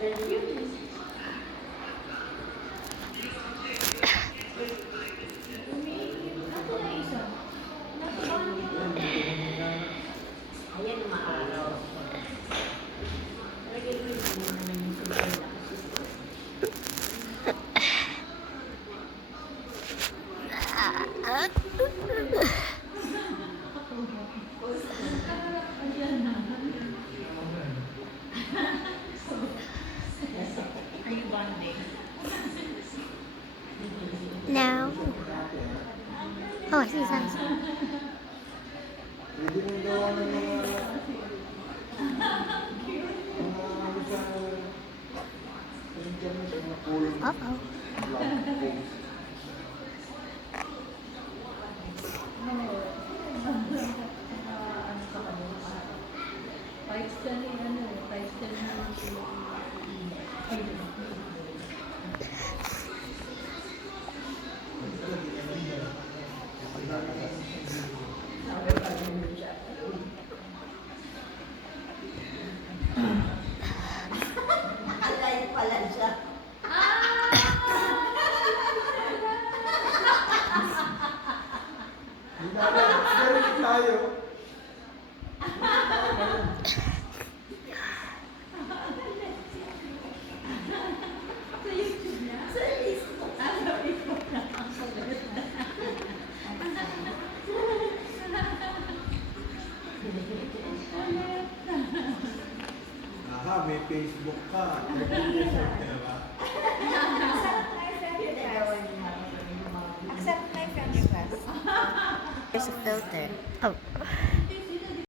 Ayan, maaraw. Now. Oh, I see signs. Pwede mong gawa ng mga ano sa internet, mga kulong Uh-oh. blog post. Alay pala siya. Galing tayo. Aha, may Facebook ka. Nag-uusap ka na ba? Accept my friend request. There's a filter. Oh.